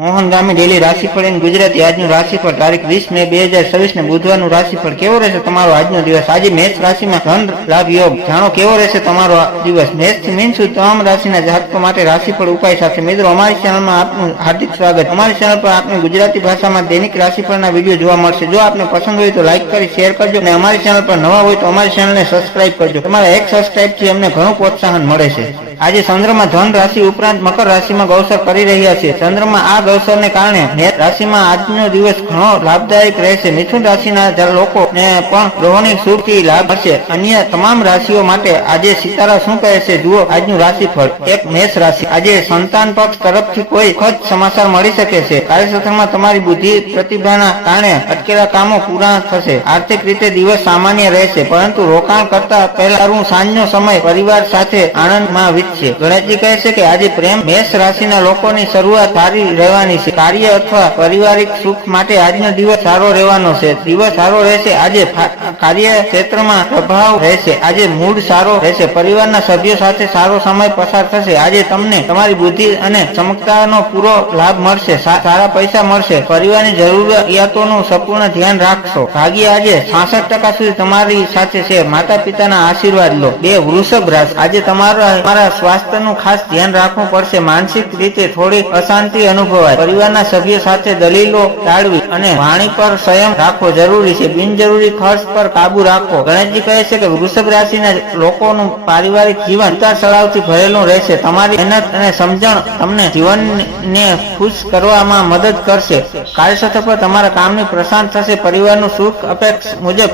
મોહન ગામી daily રાશિફળ in Gujarati આજનું રાશિફળ તારીખ 20 મે 2026 ને બુધવારનું રાશિફળ કેવો રહેશે તમારો આજનો દિવસ। આજે મેષ રાશિમાં ધન લાભ યોગ જાણો કેવો રહેશે તમારો દિવસ। મેષ થી મીન સુધી તમામ રાશિના જાતકો માટે રાશિફળ ઉપાય સાથે મિત્રો અમારી ચેનલમાં આપનું હાર્દિક સ્વાગત। અમારી ચેનલ પર આપને ગુજરાતી ભાષામાં દૈનિક રાશિફળના વિડીયો જોવા મળશે। જો આપને પસંદ હોય તો લાઈક કરી શેર કરજો અને અમારી ચેનલ પર નવા હોય તો અમારી ચેનલને સબસ્ક્રાઇબ કરજો। તમારા એક સબસ્ક્રાઇબથી અમને ઘણું પ્રોત્સાહન મળે છે। આજે ચંદ્રમાં ધન રાશિ ઉપરાંત મકર રાશિમાં ગૌચર કરી રહ્યા છે। ચંદ્રમાં આ ગૌચરને કારણે મેષ રાશિમાં આજનો દિવસ ઘણો લાભદાયક રહેશે। મિથુન રાશિના લોકોને પણ ગ્રહોની શુભથી લાભ મળશે। અન્ય તમામ રાશિઓ માટે આજે સિતારા શું કહે છે જુઓ આજનું રાશિફળ। એક મેષ રાશિ આજે સંતાન પક્ષ તરફથી કોઈ ખુશ સમાચાર મળી શકે છે। કાર્યક્ષેત્રમાં તમારી બુદ્ધિ પ્રતિભાના કારણે અટકેલા કામો પૂરા થશે। આર્થિક રીતે દિવસ સામાન્ય રહેશે પરંતુ રોકાણ કરતા પહેલા સાંજનો સમય પરિવાર સાથે આનંદમાં વીતશે। ગણેશજી કહે છે કે આજે પ્રેમ મેષ રાશિના લોકોની શરૂઆત સારી રહેવાની છે। કાર્ય અથવા પારિવારિક સુખ માટે આજનો દિવસ સારો રહેવાનો છે। દિવસ સારો રહેશે। આજે કાર્ય ક્ષેત્રમાં પ્રભાવ રહેશે। આજે મૂડ સારો રહેશે। પરિવારના સભ્યો સાથે સારો સમય પસાર થશે। આજે તમને તમારી બુદ્ધિ અને ક્ષમતાનો પૂરો લાભ મળશે। સારા પૈસા મળશે। પરિવારની જરૂરિયાતોનું સંપૂર્ણ ધ્યાન રાખશો। ભાગ્ય આજે 66% સુધી તમારી સાથે છે। માતા પિતાના આશીર્વાદ લો। બે વૃષભ રાશિ આજે તમારા સ્વાસ્થ્યનું ખાસ ધ્યાન રાખવું પડશે। માનસિક રીતે થોડી અશાંતિ અનુભવાય। પરિવારના સભ્યો સાથે દલીલો ટાળવી અને વાણી પર સંયમ રાખવો જરૂરી છે। બિનજરૂરી ખર્ચ પર કાબુ રાખવો। ગણેશજી કહે છે કે વૃષભ રાશિના લોકોનું પારિવારિક જીવન ઉતાર ચઢાવથી ભરેલું રહેશે। તમારી મહેનત અને સમજણ તમને જીવનને ખુશ કરવામાં મદદ કરશે। કાર્યક્ષેત્ર પર તમારા કામની પ્રશંસા થશે। પરિવારનું સુખ અપેક્ષા મુજબ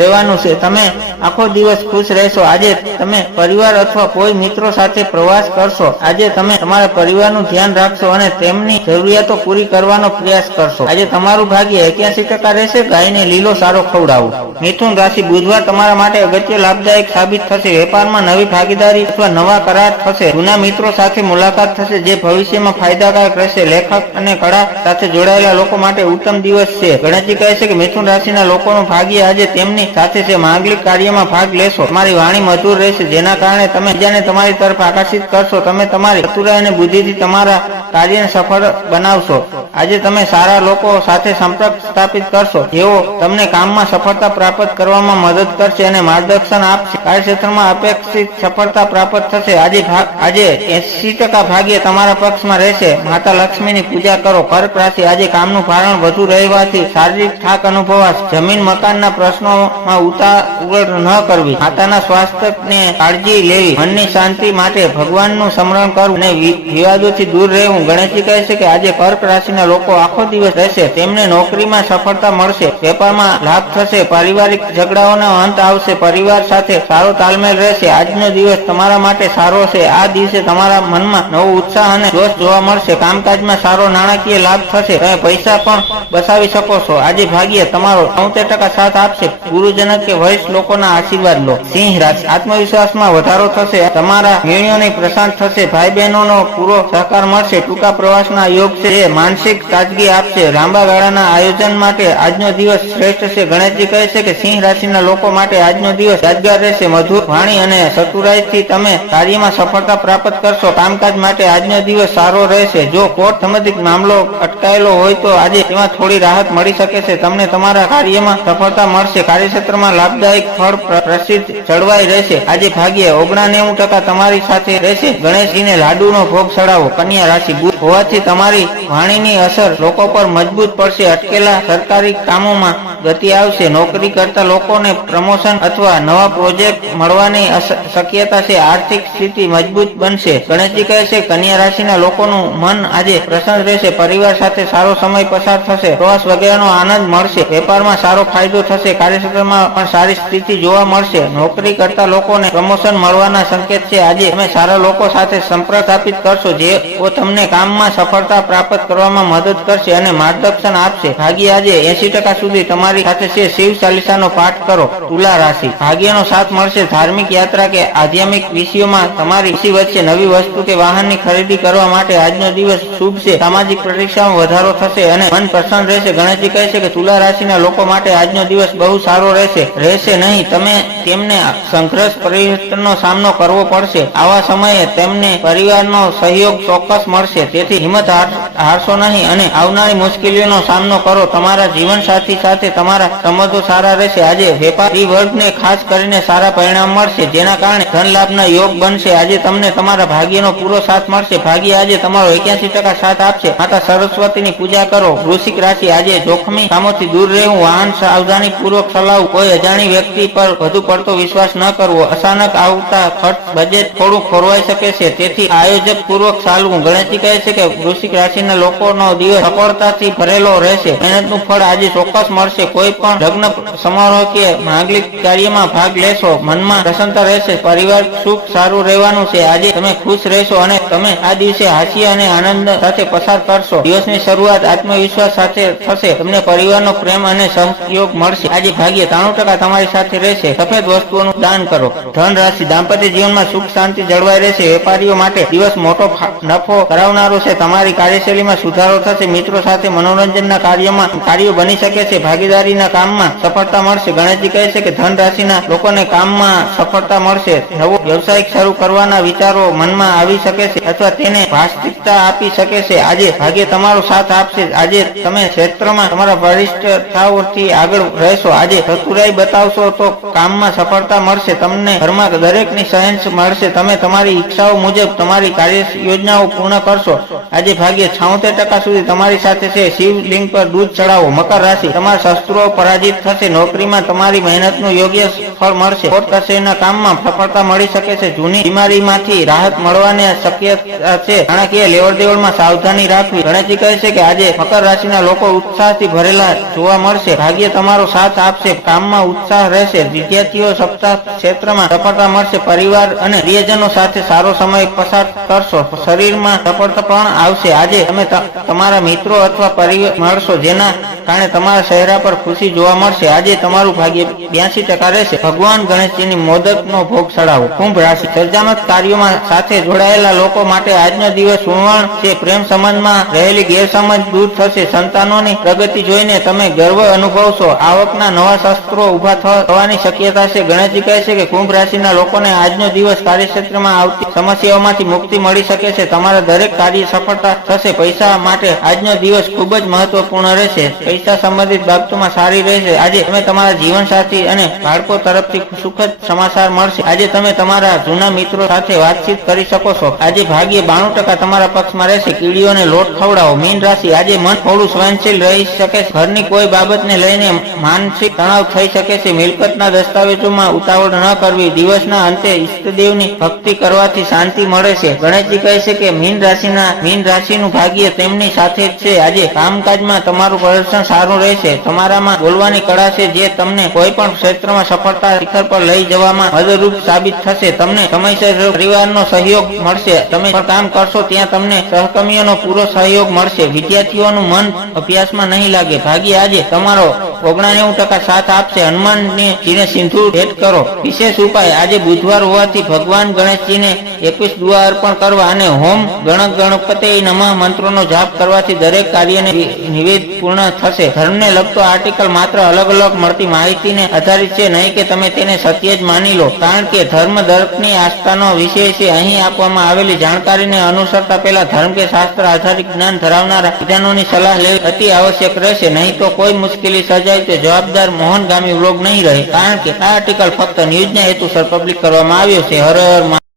રહેવાનું છે। તમે આખો દિવસ ખુશ રહેશો। આજે તમે પરિવાર અથવા કોઈ મિત્રો સાથે પ્રવાસ કરશો। આજે તમે તમારા પરિવારનું ધ્યાન રાખશો અને તેમની જરૂરિયાતો પૂરી કરવાનો પ્રયાસ કરશો। આજે તમારું ભાગ્ય 81% રહેશે। ગાયને લીલો સારો ખવડાવો। મિથુન રાશિ બુધવાર તમારા માટે અગત્ય લાભદાયક સાબિત થશે। વેપારમાં નવી ભાગીદારી અથવા નવા કરાર થશે। જૂના મિત્રો સાથે મુલાકાત થશે જે ભવિષ્યમાં ફાયદાકારક રહેશે। લેખક અને કળા સાથે જોડાયેલા લોકો માટે ઉત્તમ દિવસ છે। ગણેશજી કહે છે કે મિથુન રાશિના લોકોનું ભાગ્ય આજે તેમની સાથે છે। માંગલિક કાર્યમાં ભાગ લેશો। તમારી વાણી મધુર રહેશે જેના કારણે તમે બીજાને તમારી તરફ આકર્ષિત કરશો। તમે તમારી ચતુરાઈ અને બુદ્ધિથી તમારા કાર્યને સફળ બનાવશો। આજે તમે સારા લોકો સાથે સંપર્ક સ્થાપિત કરશો જેઓ તમને કામમાં સફળતા પ્રાપ્ત કરવામાં મદદ કરશે અને માર્ગદર્શન આપશે। કાર્યક્ષેત્રમાં અપેક્ષિત સફળતા પ્રાપ્ત થશે। આજે 80% ભાગ્ય તમારા પક્ષમાં રહેશે। માતા લક્ષ્મીની પૂજા કરો। કર્ક રાશિ આજે કામનું ભારણ વધુ રહેવાથી શારીરિક થાક અનુભવાશે। જમીન મકાનના પ્રશ્નોમાં ઉતાવળ ન કરવી। માતાના સ્વાસ્થ્યને કાળજી લેવી। મનની શાંતિ માટે ભગવાનનું સ્મરણ કરવું અને વિવાદોથી દૂર રહેવું। ગણેશજી કહે છે કે આજે કર્ક રાશિના લોકો આખો દિવસ રહેશે। તેમને નોકરીમાં સફળતા મળશે। વેપારમાં લાભ થશે। પારિવારિક ઝઘડાઓનો અંત આવશે। પરિવાર સાથે સારો તાલમેલ રહેશે। આજનો દિવસ તમારા માટે સારો છે। આ દિવસે તમારા મનમાં નવો ઉત્સાહ અને જોશ જોવા મળશે। કામકાજમાં સારો નાણાકીય લાભ થશે। તમે પૈસા પણ બચાવી શકો છો। આજે ભાગ્ય તમારો 70% સાથ આપશે। ગુરુજન કે વરિષ્ઠ લોકોના આશીર્વાદ લો। સિંહ રાશિ આત્મવિશ્વાસમાં વધારો થશે। તમારા નિર્ણયોની પ્રશંસા થશે। ભાઈ બહેનોનો પૂરો સહકાર મળશે। ટૂંકા પ્રવાસના યોગ છે જે માનસિક તાજગી આપશે। લાંબા ગાળાના આયોજન માટે આજનો દિવસ શ્રેષ્ઠ છે। ગણેશજી કહે છે કે સિંહ રાશિના લોકો માટે આજનો દિવસ યાદગાર રહેશે। મધુર વાણી અને ચતુરાઈથી તમે કાર્યમાં સફળતા પ્રાપ્ત કરશો। કામકાજ માટે આજનો દિવસ સારો રહેશે। જો કોર્ટ સંબંધિત મામલો અટકાયેલો હોય તો આજે તેમાં થોડી રાહત મળી શકે છે। તમને તમારા કાર્યમાં સફળતા મળશે। કાર્યક્ષેત્રમાં લાભદાયક ફળ પ્રસિદ્ધ જળવાઈ રહેશે। આજે ભાગ્ય 99% તમારી સાથે રહેશે। ગણેશજીને લાડુનો ભોગ ચડાવો। કન્યા રાશિ બુધ હોવાથી તમારી વાણીની અસર લોકો પર મજબૂત પડશે। અટકેલા સરકારી કામોમાં ગતિ આવશે। નોકરી કરતા લોકોને પ્રમોશન અથવા નવા પ્રોજેક્ટ મળવાની શક્યતા છે। આર્થિક સ્થિતિ મજબૂત બનશે। ગણેશજી કહે છે કન્યા રાશિના લોકોનું મન આજે પ્રસન્ન રહેશે। પરિવાર સાથે સારો સમય પસાર થશે। પ્રવાસ વગેરેનો આનંદ મળશે। વેપારમાં સારો ફાયદો થશે। કાર્યક્ષેત્રમાં પણ સારી સ્થિતિ જોવા મળશે। નોકરી કરતા લોકોને પ્રમોશન મળવાના સંકેત છે। આજે તમે સારા લોકો સાથે સંપર્ક સ્થાપિત કરશો જેઓ તમને કામમાં સફળતા પ્રાપ્ત કરવામાં મદદ કરશે અને માર્ગદર્શન આપશે। ભાગ્ય આજે 80% સુધી તમારી સાથે છે। શિવ ચાલીસાનો પાઠ કરો। તુલા રાશિ ભાગ્યનો સાથ મળશે। ધાર્મિક યાત્રા કે આધ્યાત્મિક વિષયોમાં તમારી રુચિ વચ્ચે નવી વસ્તુ કે વાહનની ખરીદી કરવા માટે આજનો દિવસ શુભ છે। સામાજિક પરીક્ષામાં વધારો થશે અને મન પ્રસન્ન રહેશે। ગણેશજી કહે છે કે તુલા રાશિના લોકો માટે આજનો દિવસ બહુ સારો રહેશે નહીં। તમે તેમને સંઘર્ષ પરિવર્તનનો સામનો કરવો પડશે। આવા સમયે તેમને પરિવારનો સહયોગ ચોક્કસ મળશે। તેથી હિંમત હારશો નહીં અને આવનારી મુશ્કેલીઓનો સામનો કરો. તમારા જીવનસાથી સાથે તમારા સંબંધો સારા રહેશે. આજે વેપારી વર્ગને ખાસ કરીને સારા પરિણામ મળશે, જેના કારણે ધન લાભના યોગ બનશે. આજે તમને તમારા ભાગ્યનો પૂરો સાથ મળશે. ભાગ્ય આજે તમારો 81% સાથ આપશે. માતા સરસ્વતીની પૂજા કરો. વૃશ્ચિક રાશિ, આજે જોખમી કામોથી દૂર રહેવું, વાહન સાવધાની પૂર્વક ચલાવવું, કોઈ અજાણી વ્યક્તિ પર વધુ પડતો વિશ્વાસ ન કરવો, અચાનક આવતા ખર્ચ બજેટ થોડું ખોરવાઈ શકે છે, તેથી આયોજક પૂર્વક ચાલવું. ગણેશજી કહે છે કે વૃશ્ચિક રાશિના લોકોનો દિવસ સફળતાથી ભરેલો રહેશે. મહેનતનું ફળ આજે ચોક્કસ મળશે. કોઈ પણ લગ્ન સમારોહ કે માંગલિક કાર્યમાં ભાગ લેશો. મનમાં પ્રસન્નતા રહેશે. પરિવાર સુખ સારું રહેવાનું છે. આજે તમે ખુશ રહેશો અને તમે આ દિવસે હાસ્ય અને આનંદ સાથે પસાર કરશો. દિવસની શરૂઆત આત્મવિશ્વાસ સાથે થશે. તમને પરિવારનો પ્રેમ અને સહયોગ મળશે. આજે ભાગ્ય 93% તમારી સાથે રહેશે. સફેદ વસ્તુઓનું દાન કરો. ધન રાશિ, દાંપત્ય જીવનમાં સુખ શાંતિ જળવાઈ રહેશે. વેપારીઓ માટે દિવસ મોટો નફો કરાવનારો છે. તમારી કાર્યશૈલીમાં સુધારો થશે. મિત્રો સાથે મનોરંજનના કાર્યો બની શકે છે. ભાગીદારીના કામમાં સફળતા મળશે. ગણેશજી કહે છે કે ધન રાશિના લોકોને કામમાં સફળતા મળશે. નવો વ્યવસાય શરૂ કરવાના વિચારો મનમાં આવી શકે છે અથવા તેને વાસ્તવિકતા આપી શકે છે. આજે ભાગ્ય તમારો સાથ આપશે. આજે તમે ક્ષેત્રમાં તમારા વરિષ્ઠતાઓથી આગળ રહેશો. આજે ચતુરાઈ બતાવશો તો કામમાં સફળતા મળશે. તમને ઘરમાં દરેકની સહન મળશે. તમે તમારી ઈચ્છાઓ મુજબ તમારી કાર્ય યોજનાઓ પૂર્ણ કરશો. આજે ભાગ્ય 76% સુધી તમારી સાથે છે. શિવલિંગ પર દૂધ ચડાવો. મકર રાશિ, તમારા શસ્ત્રો પરાજિત થશે. નોકરીમાં તમારી મહેનતનું યોગ્ય ફળ મળશે. કોર્ટ કચેરીના કામમાં સફળતા મળી શકે છે. જૂની બીમારીમાંથી રાહત મળવાની શક્યતા છે. નાણાકીય લેવડ દેવડમાં સાવધાની રાખવી. ગણેશજી કહે છે કે આજે મકર રાશિના લોકો ઉત્સાહથી ભરેલા જોવા મળશે. ભાગ્ય તમારો સાથ આપશે. કામમાં ઉત્સાહ રહેશે. વિદ્યાર્થીઓ સપ્તાહ ક્ષેત્રમાં સફળતા મળશે. પરિવાર અને પ્રિયજનો સાથે સારો સમય પસાર કરશો. શરીરમાં સફળતા પણ આવશે. આજે તમે તમારા મિત્રો અથવા પરિવાર મળશો, જેના કારણે તમારા ચહેરા પર ખુશી જોવા મળશે. આજે તમારું ભાગ્ય 82% રહેશે. ભગવાન ગણેશજીની મોદકનો ભોગ ચડાવો. કુંભ રાશિ, સર્જનાત્મક કાર્યોમાં સાથે જોડાયેલા લોકો માટે આજનો દિવસ સુવર્ણ છે. પ્રેમ સંબંધમાં રહેલી ગેરસમજ દૂર થશે. સંતાનોની પ્રગતિ જોઈને તમે ગર્વ અનુભવશો. આવકના નવા શસ્ત્રો ઉભા થવાની શક્યતા છે. ગણેશજી કહે છે કે કુંભ રાશિના લોકોને આજનો દિવસ કાર્યક્ષેત્રમાં આવતી સમસ્યાઓમાંથી મુક્તિ મળી શકે છે. તમારા દરેક કાર્ય સફળતા થશે. પૈસા માટે આજનો દિવસ ખૂબ જ મહત્વપૂર્ણ રહેશે. પૈસા સંબંધિત બાબતોમાં સારી રહેશે. આજે તમે તમારા જીવનસાથી અને બાળકો તરફથી સુખદ સમાચાર મળશે. આજે તમે તમારા જૂના મિત્રો સાથે વાતચીત કરી શકો છો. આજે ભાગ્ય 92% તમારા પક્ષમાં રહેશે. કીડીઓને લોટ ખવડાવો. મીન રાશિ, આજે મન થોડું સહનશીલ રહી શકે છે. ઘરની કોઈ બાબતને લઈને માનસિક તણાવ થઈ શકે છે. મિલકતના દસ્તાવેજોમાં ઉતાવળ ન કરવી. દિવસના અંતે ઈષ્ટદેવની ભક્તિ કરવાથી શાંતિ મળે છે. ગણેશજી કહે છે કે મીન રાશિનું ભાગ્ય તેમની સાથે જ છે. આજે કામકાજમાં તમારું પ્રદર્શન સારું રહેશે. તમારામાં બોલવાની કળા છે, જે તમને કોઈ પણ ક્ષેત્રમાં સફળતા શિખર પર લઈ જવામાં મદદરૂપ સાબિત થશે. તમને સમયસર પરિવારનો સહયોગ મળશે. તમે પણ કામ કરશો ત્યાં તમને સહકર્મીઓનો પૂરો સહયોગ મળશે. વિદ્યાર્થીઓનું મન અભ્યાસમાં નહીં લાગે. ભાગ્ય આજે તમારો 99% સાથ આપશે. હનુમાનજીને સિંદૂર ભેટ કરો. વિશેષ ઉપાય, આજે બુધવાર હોવાથી ભગવાન ગણેશજીને 21 દુઆ અર્પણ કરવા અને હોમ ગણપતે નમઃ મંત્રોનો જાપ કરવાથી દરેક કાર્યને નિવેદ પૂર્ણ થશે. ધર્મને લગતો આર્ટિકલ માત્ર અલગ અલગ મળતી માહિતીને આધારિત છે, નહીં કે તમે તેને સત્ય જ માની લો, કારણ કે ધર્મ દરેકની આસ્થાનો વિષય છે. અહીં આપવામાં આવેલી જાણકારીને અનુસરતા પહેલા ધર્મ કે શાસ્ત્ર આધારિત જ્ઞાન ધરાવનારા વિદ્વાનોની સલાહ લેવી અતિ આવશ્યક રહેશે. નહીં તો કોઈ મુશ્કેલી સર્જાય તો જવાબદાર મોહનગામી વ્લોગ નહીં રહે, કારણ કે આ આર્ટિકલ ફક્ત ન્યૂઝના હેતુસર પબ્લિક કરવામાં આવ્યો છે. હર હર